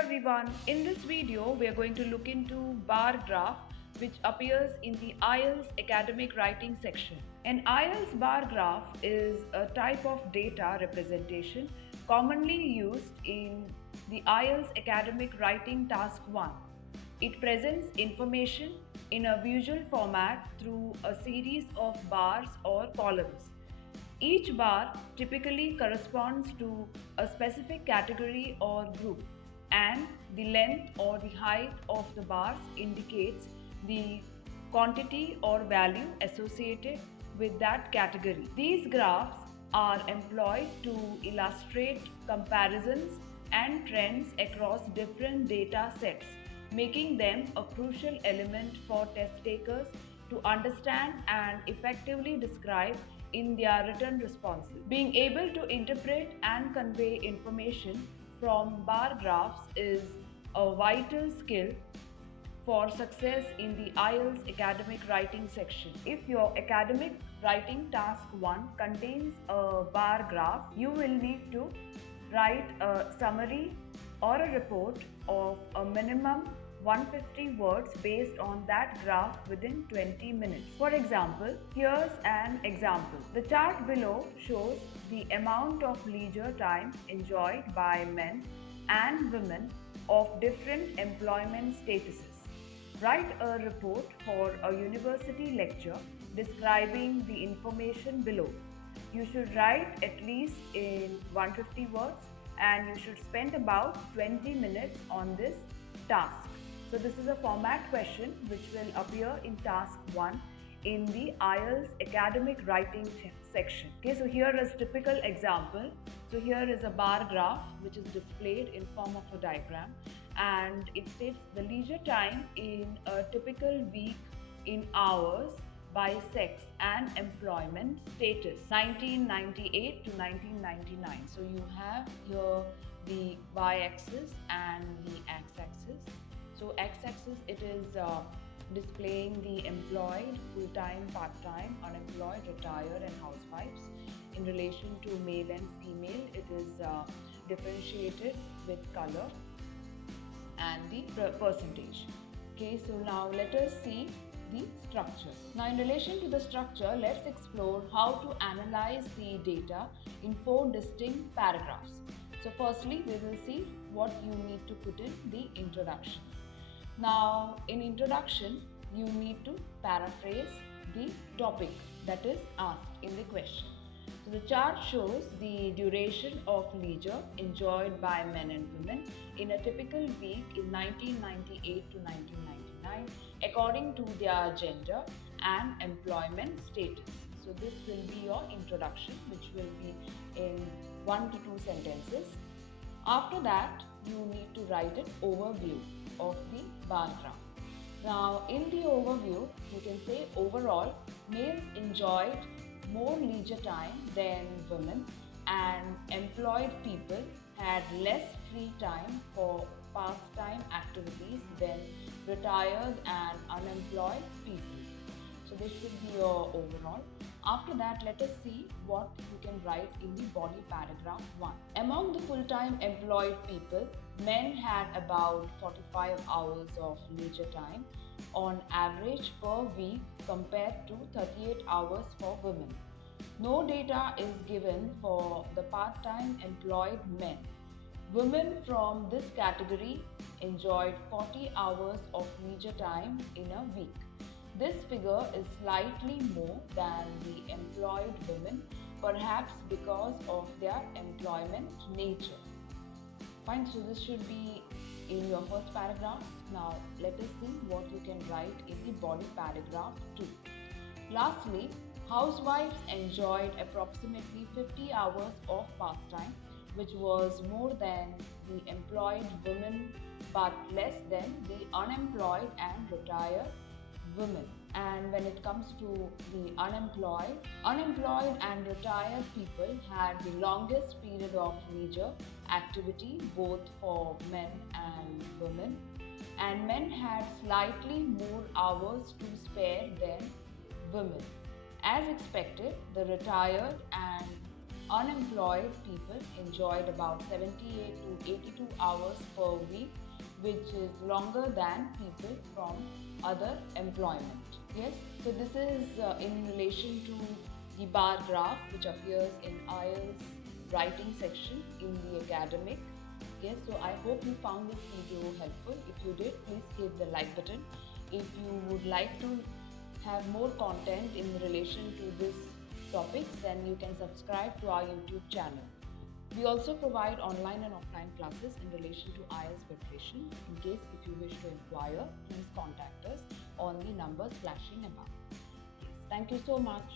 everyone, in this video we are going to look into bar graph which appears in the IELTS academic writing section. An IELTS bar graph is a type of data representation commonly used in the IELTS academic writing task 1. It presents information in a visual format through a series of bars or columns. Each bar typically corresponds to a specific category or group, and the length or the height of the bars indicates the quantity or value associated with that category. These graphs are employed to illustrate comparisons and trends across different data sets, making them a crucial element for test takers to understand and effectively describe in their written responses. Being able to interpret and convey information from bar graphs is a vital skill for success in the IELTS academic writing section. If your academic writing task 1 contains a bar graph, you will need to write a summary or a report of a minimum 150 words based on that graph within 20 minutes. For example, here's an example. The chart below shows the amount of leisure time enjoyed by men and women of different employment statuses. Write a report for a university lecture describing the information below. You should write at least in 150 words and you should spend about 20 minutes on this task. So this is a format question which will appear in task 1 in the IELTS academic writing section. Okay, so here is typical example. So here is a bar graph which is displayed in form of a diagram, and it states the leisure time in a typical week in hours by sex and employment status 1998 to 1999. So you have here the y-axis and the x-axis. So x-axis, it is displaying the employed, full-time, part-time, unemployed, retired and housewives. In relation to male and female, it is differentiated with color and the percentage. Okay, so now let us see the structure. Now in relation to the structure, let's explore how to analyze the data in 4 distinct paragraphs. So firstly, we will see what you need to put in the introduction. Now, in introduction, you need to paraphrase the topic that is asked in the question. So the chart shows the duration of leisure enjoyed by men and women in a typical week in 1998 to 1999 according to their gender and employment status. So this will be your introduction, which will be in 1 to 2 sentences. After that, you need to write an overview of the bar graph. Now, in the overview, you can say overall, males enjoyed more leisure time than women, and employed people had less free time for pastime activities than retired and unemployed people. So this should be your overall. After that, let us see what you can write in the body paragraph 1. Among the full-time employed people, men had about 45 hours of leisure time on average per week compared to 38 hours for women. No data is given for the part-time employed men. Women from this category enjoyed 40 hours of leisure time in a week. This figure is slightly more than the employed women, perhaps because of their employment nature. Fine, so this should be in your first paragraph. Now let us see what you can write in the body paragraph 2. Lastly, housewives enjoyed approximately 50 hours of pastime, which was more than the employed women but less than the unemployed and retired women. And when it comes to the unemployed and retired people had the longest period of leisure activity both for men and women, and men had slightly more hours to spare than women. As expected, the retired and unemployed people enjoyed about 78 to 82 hours per week, which is longer than people from other employment. Yes, so this is in relation to the bar graph which appears in IELTS writing section in the academic. Yes, so I hope you found this video helpful. If you did, please hit the like button. If you would like to have more content in relation to this topics, then you can subscribe to our YouTube channel. We also provide online and offline classes in relation to IELTS preparation. In case if you wish to inquire, please contact us on the numbers flashing above. Yes, thank you so much.